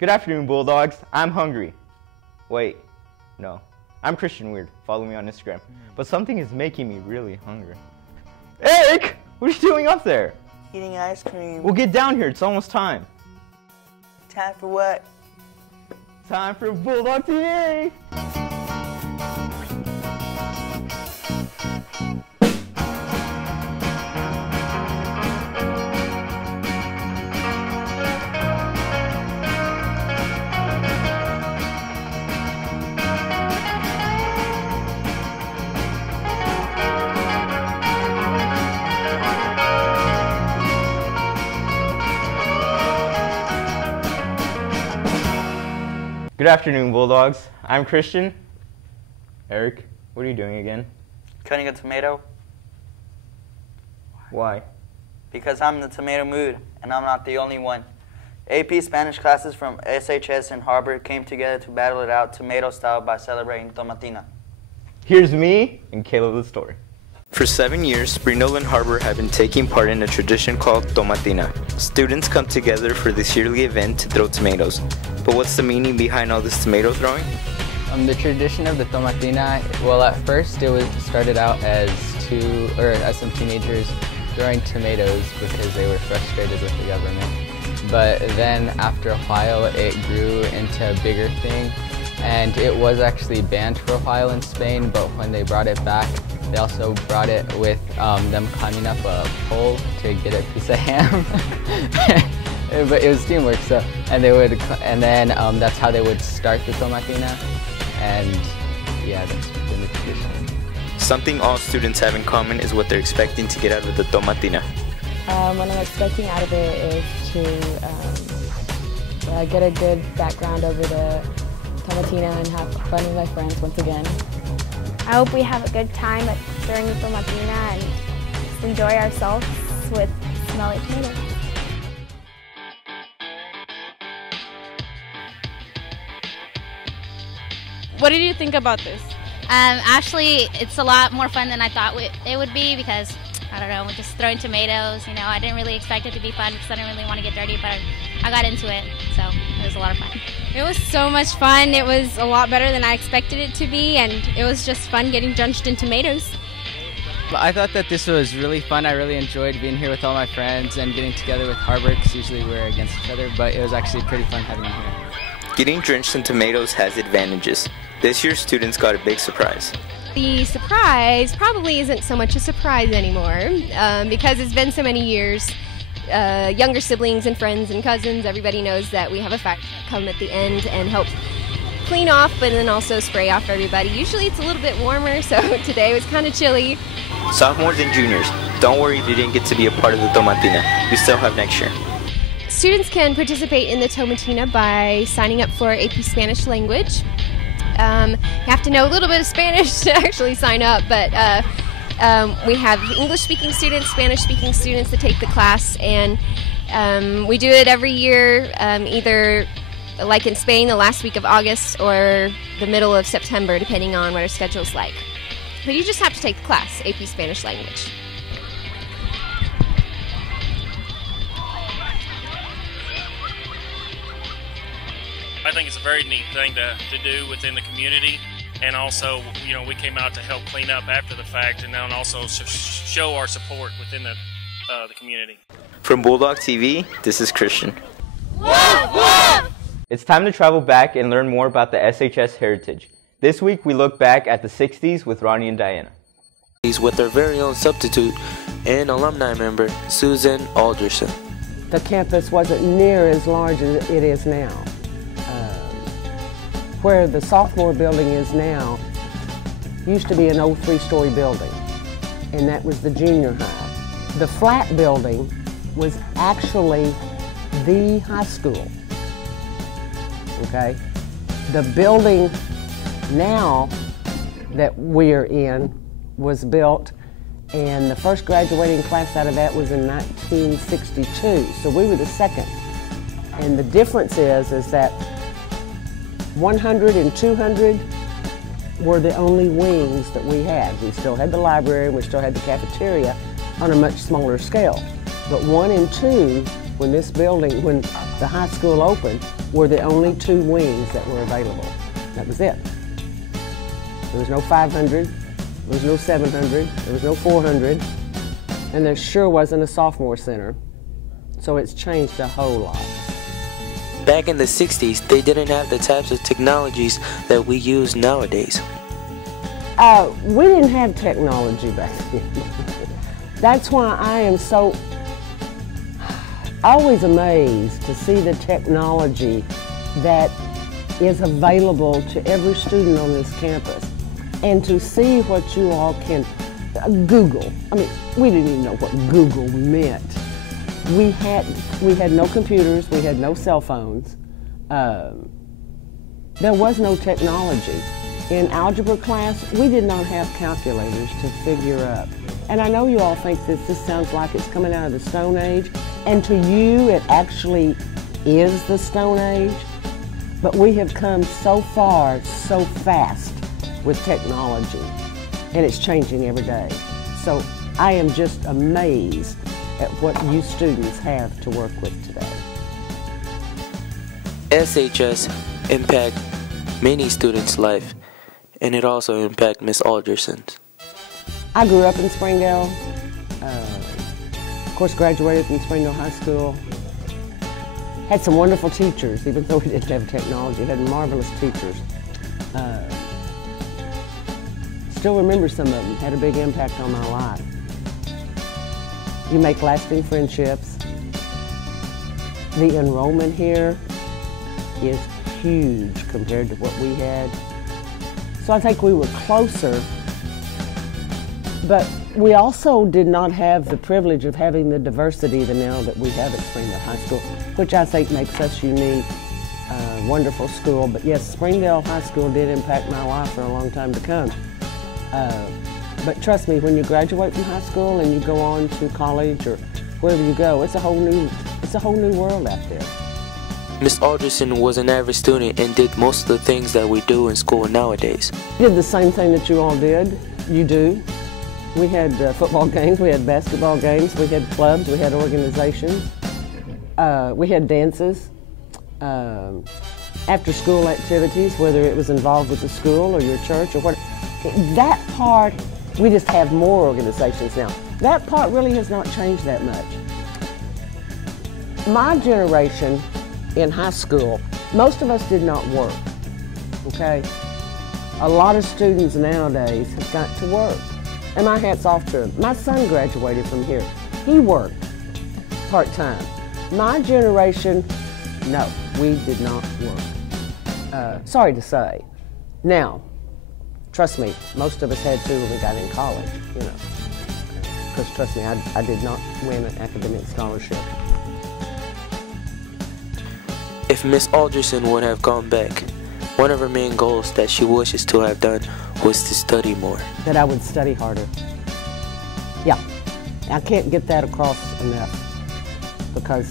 Good afternoon, Bulldogs. I'm hungry. Wait, no. I'm Christian Weird. Follow me on Instagram. But something is making me really hungry. Eric! What are you doing up there? Eating ice cream. Well, get down here. It's almost time. Time for what? Time for Bulldog TV! Good afternoon, Bulldogs. I'm Christian. Eric, what are you doing again? Cutting a tomato. Why? Because I'm in the tomato mood, and I'm not the only one. AP Spanish classes from SHS and Har-ber came together to battle it out tomato style by celebrating Tomatina. Here's me and Caleb the story. For 7 years, Springdale and Har-ber have been taking part in a tradition called Tomatina. Students come together for this yearly event to throw tomatoes. But what's the meaning behind all this tomato throwing? The tradition of the Tomatina, well, at first it started out as some teenagers throwing tomatoes because they were frustrated with the government. But then after a while it grew into a bigger thing, and it was actually banned for a while in Spain, but when they brought it back, they also brought it with them climbing up a pole to get a piece of ham. But it was teamwork, so that's how they would start the Tomatina, and yeah, that's been the tradition. Something all students have in common is what they're expecting to get out of the Tomatina. What I'm expecting out of it is to get a good background over the Tomatina and have fun with my friends once again. I hope we have a good time during the Tomatina and just enjoy ourselves with smelly tomatoes. What did you think about this? Actually, it's a lot more fun than I thought it would be because, I don't know, we're just throwing tomatoes, you know. I didn't really expect it to be fun because I didn't really want to get dirty, but I got into it, so it was a lot of fun. It was so much fun. It was a lot better than I expected it to be, and it was just fun getting drenched in tomatoes. I thought that this was really fun. I really enjoyed being here with all my friends and getting together with Har-ber, because usually we're against each other, but it was actually pretty fun having them here. Getting drenched in tomatoes has advantages. This year, students got a big surprise. The surprise probably isn't so much a surprise anymore because it's been so many years. Younger siblings and friends and cousins, everybody knows that we have a vac come at the end and help clean off, but then also spray off everybody. Usually it's a little bit warmer, so today was kind of chilly. Sophomores and juniors, don't worry if you didn't get to be a part of the Tomatina. You still have next year. Students can participate in the Tomatina by signing up for AP Spanish language. You have to know a little bit of Spanish to actually sign up, but we have English-speaking students, Spanish-speaking students that take the class, and we do it every year, either like in Spain the last week of August or the middle of September, depending on what our schedule's like. But you just have to take the class, AP Spanish language. I think it's a very neat thing to do within the community, and also, you know, we came out to help clean up after the fact, and then also show our support within the community. From Bulldog TV, this is Christian. It's time to travel back and learn more about the SHS Heritage. This week we look back at the 60s with Ronnie and Diana. With their very own substitute and alumni member, Susan Alderson. The campus wasn't near as large as it is now. Where the sophomore building is now used to be an old 3-story building, and that was the junior high. The flat building was actually the high school, okay? The building now that we're in was built, and the first graduating class out of that was in 1962, so we were the second. And the difference is that 100 and 200 were the only wings that we had. We still had the library, and we still had the cafeteria on a much smaller scale. But 1 and 2, when the high school opened, were the only 2 wings that were available. That was it. There was no 500, there was no 700, there was no 400, and there sure wasn't a sophomore center. So it's changed a whole lot. Back in the 60s, they didn't have the types of technologies that we use nowadays. We didn't have technology back then. That's why I am so always amazed to see the technology that is available to every student on this campus, and to see what you all can Google. I mean, we didn't even know what Google meant. We had no computers, we had no cell phones. There was no technology. In algebra class, we did not have calculators to figure up. And I know you all think that this sounds like it's coming out of the Stone Age, and to you it actually is the Stone Age, but we have come so far, so fast with technology, and it's changing every day. So I am just amazed at what you students have to work with today. SHS impact many students' life, and it also impacted Miss Alderson's. I grew up in Springdale, of course graduated from Springdale High School. Had some wonderful teachers, even though we didn't have technology, had marvelous teachers. Still remember some of them, had a big impact on my life. You make lasting friendships. The enrollment here is huge compared to what we had. So I think we were closer, but we also did not have the privilege of having the diversity now that we have at Springdale High School, which I think makes us unique, wonderful school. But yes, Springdale High School did impact my life for a long time to come. But trust me, when you graduate from high school and you go on to college or wherever you go, it's a whole new world out there. Miss Alderson was an average student and did most of the things that we do in school nowadays. Did the same thing that you all did. You do. We had football games, we had basketball games, we had clubs, we had organizations, we had dances, after school activities, whether it was involved with the school or your church or what. That part, we just have more organizations now. That part really has not changed that much. My generation in high school, most of us did not work, okay? A lot of students nowadays have got to work, and my hat's off to them. My son graduated from here. He worked part-time. My generation, no, we did not work. Sorry to say. Now, trust me, most of us had to when we got in college, you know. Because trust me, I did not win an academic scholarship. If Miss Alderson would have gone back, one of her main goals that she wishes to have done was to study more. That I would study harder. Yeah, I can't get that across enough, because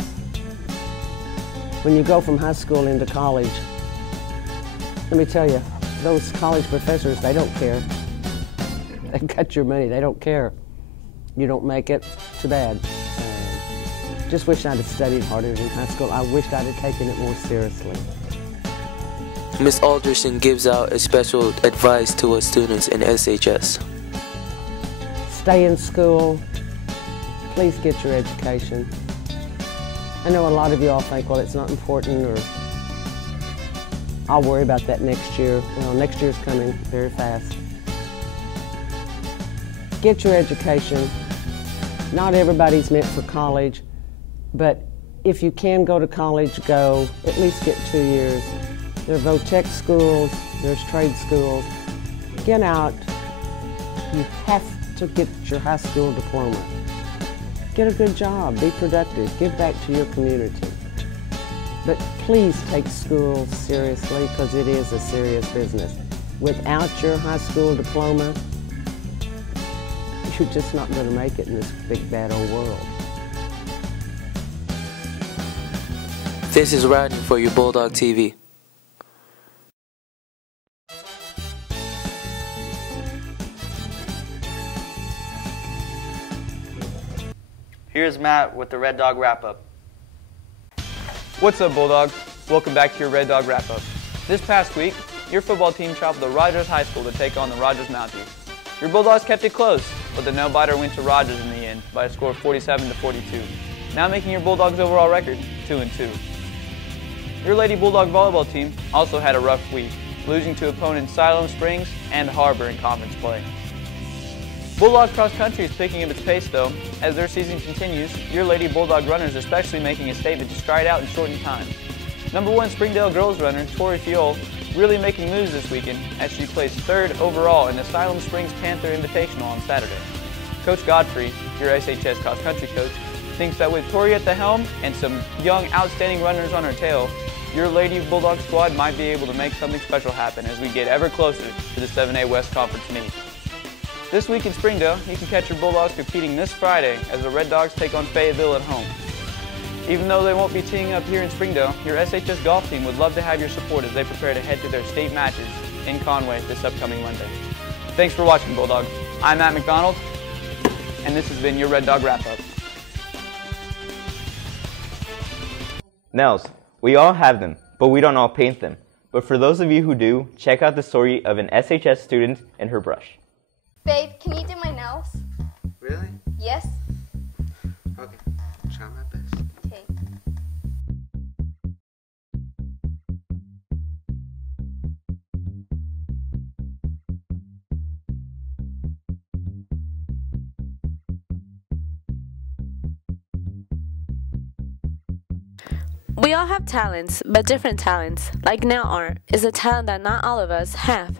when you go from high school into college, let me tell you, those college professors, they don't care. They've got your money, they don't care. You don't make it, too bad. Just wish I'd have studied harder in high school. I wished I'd have taken it more seriously. Miss Alderson gives out a special advice to us students in SHS. Stay in school. Please get your education. I know a lot of you all think, well, it's not important, or I'll worry about that next year. Well, next year's coming very fast. Get your education. Not everybody's meant for college, but if you can go to college, go. At least get 2 years. There are vo-tech schools, there's trade schools. Get out. You have to get your high school diploma. Get a good job, be productive, give back to your community. But please take school seriously, because it is a serious business. Without your high school diploma, you're just not going to make it in this big bad old world. This is Rodney for your Bulldog TV. Here's Matt with the Red Dog Wrap-Up. What's up, Bulldogs? Welcome back to your Red Dog Wrap-Up. This past week, your football team traveled to Rogers High School to take on the Rogers Mounties. Your Bulldogs kept it close, but the nail-biter went to Rogers in the end by a score of 47-42, now making your Bulldogs' overall record 2-2. Your Lady Bulldog volleyball team also had a rough week, losing to opponents Siloam Springs and Har-ber in conference play. Bulldog cross country is picking up its pace though. As their season continues, your Lady Bulldog runners are especially making a statement to stride out in shortened time. Number 1 Springdale girls runner, Tori Fiol, really making moves this weekend as she placed 3rd overall in the Siloam Springs Panther Invitational on Saturday. Coach Godfrey, your SHS cross country coach, thinks that with Tori at the helm and some young outstanding runners on her tail, your Lady Bulldog squad might be able to make something special happen as we get ever closer to the 7A West Conference meet. This week in Springdale, you can catch your Bulldogs competing this Friday as the Red Dogs take on Fayetteville at home. Even though they won't be teeing up here in Springdale, your SHS golf team would love to have your support as they prepare to head to their state matches in Conway this upcoming Monday. Thanks for watching, Bulldogs. I'm Matt McDonald, and this has been your Red Dog Wrap-Up. Nails. We all have them, but we don't all paint them. But for those of you who do, check out the story of an SHS student and her brush. Babe, can you do my nails? Really? Yes. Okay, try my best. Okay. We all have talents, but different talents. Like nail art is a talent that not all of us have.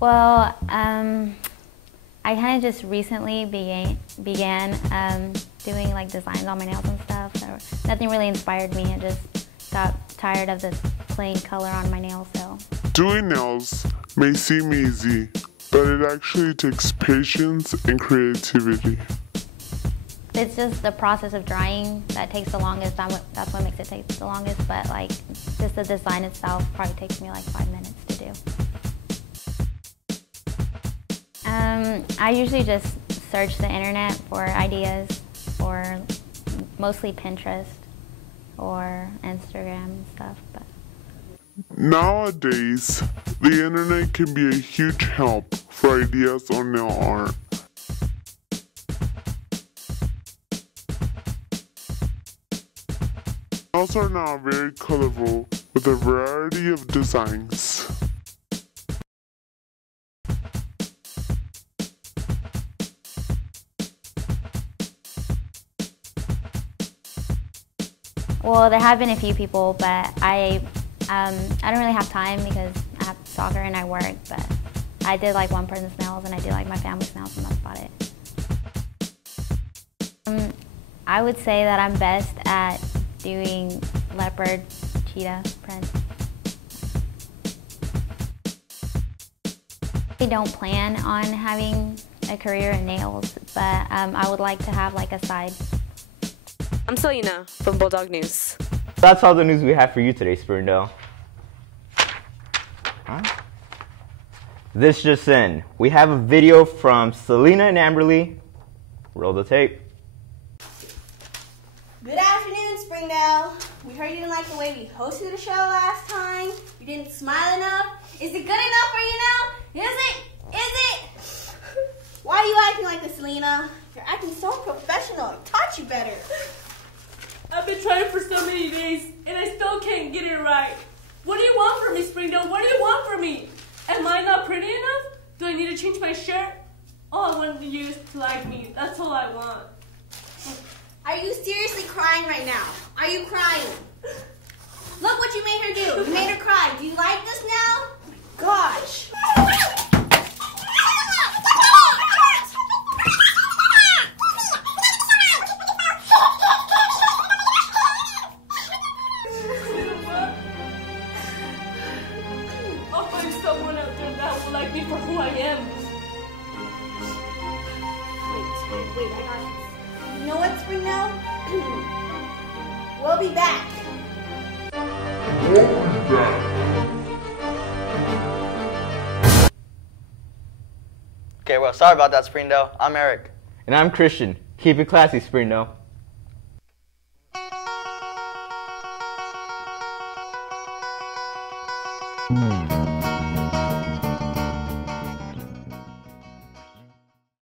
Well, I kind of just recently began doing like designs on my nails and stuff. So nothing really inspired me. I just got tired of this plain color on my nails. So doing nails may seem easy, but it actually takes patience and creativity. it's just the process of drying that takes the longest. That's what makes it take the longest. But like just the design itself probably takes me like 5 minutes to do. I usually just search the internet for ideas, or mostly Pinterest or Instagram and stuff. But nowadays, the internet can be a huge help for ideas on nail art. Nails are now very colorful with a variety of designs. well, there have been a few people, but I don't really have time because I have soccer and I work. But I did like one person's nails and I did like my family's nails, and that's about it. I would say that I'm best at doing leopard, cheetah prints. I don't plan on having a career in nails, but I would like to have like a side. I'm Selena from Bulldog News. That's all the news we have for you today, Springdale. This just in. We have a video from Selena and Amberly. Roll the tape. Good afternoon, Springdale. We heard you didn't like the way we hosted the show last time. You didn't smile enough. Is it good enough for you now? Is it? Is it? Why are you acting like this, Selena? You're acting so professional. I taught you better. I've been trying for so many days, and I still can't get it right. What do you want from me, Springdale? What do you want from me? Am I not pretty enough? Do I need to change my shirt? All I wanted you is to like me. That's all I want. Are you seriously crying right now? Are you crying? Look what you made her do. You made her cry. Do you like this now? Gosh. I'll find someone out there that will like me for who I am. Wait, I got this. You know what, Springdale? We'll be back. Okay, well, sorry about that, Springdale. I'm Eric. And I'm Christian. Keep it classy, Springdale. Bye.